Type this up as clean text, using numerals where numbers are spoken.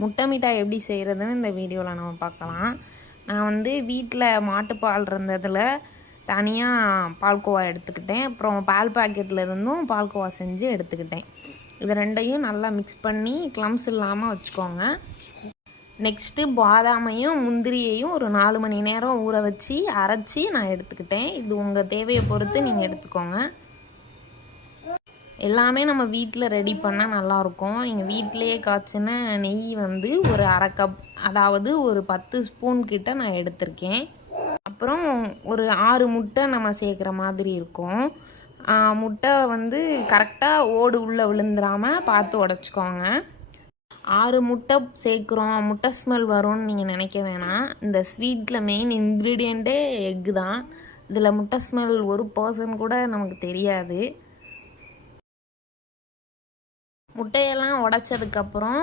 முட்டை மிட்டாய் எப்படி செய்கிறதுன்னு இந்த வீடியோவில் நம்ம பார்க்கலாம். நான் வந்து வீட்டில் மாட்டுப்பால் இருந்ததில் தனியாக பால்கோவா எடுத்துக்கிட்டேன். அப்புறம் பால் பாக்கெட்டில் இருந்தும் பால்கோவா செஞ்சு எடுத்துக்கிட்டேன். இது ரெண்டையும் நல்லா மிக்ஸ் பண்ணி க்ளம்ஸ் இல்லாமல் வச்சுக்கோங்க. நெக்ஸ்ட்டு பாதாமையும் முந்திரியையும் ஒரு 4 மணி நேரம் ஊற வச்சு அரைச்சி நான் எடுத்துக்கிட்டேன். இது உங்கள் தேவையை பொறுத்து நீங்கள் எடுத்துக்கோங்க. எல்லாமே நம்ம வீட்டில் ரெடி பண்ணால் நல்லாயிருக்கும். எங்கள் வீட்டிலையே காய்ச்சின நெய் வந்து ஒரு 1/2 கப், அதாவது ஒரு 10 ஸ்பூன் கிட்ட நான் எடுத்திருக்கேன். அப்புறம் ஒரு 6 முட்டை நம்ம சேர்க்குற மாதிரி இருக்கும். முட்டை வந்து கரெக்டாக ஓடு உள்ளே விழுந்துடாமல் பார்த்து உடச்சிக்கோங்க. 6 முட்டை சேர்க்குறோம், முட்டை ஸ்மெல் வரும்னு நீங்கள் நினைக்க வேணாம். இந்த ஸ்வீட்டில் மெயின் இன்க்ரீடியண்ட்டே எக்கு தான். இதில் முட்டை ஸ்மெல் 1% கூட நமக்கு தெரியாது. முட்டையெல்லாம் உடைச்சதுக்கப்புறம்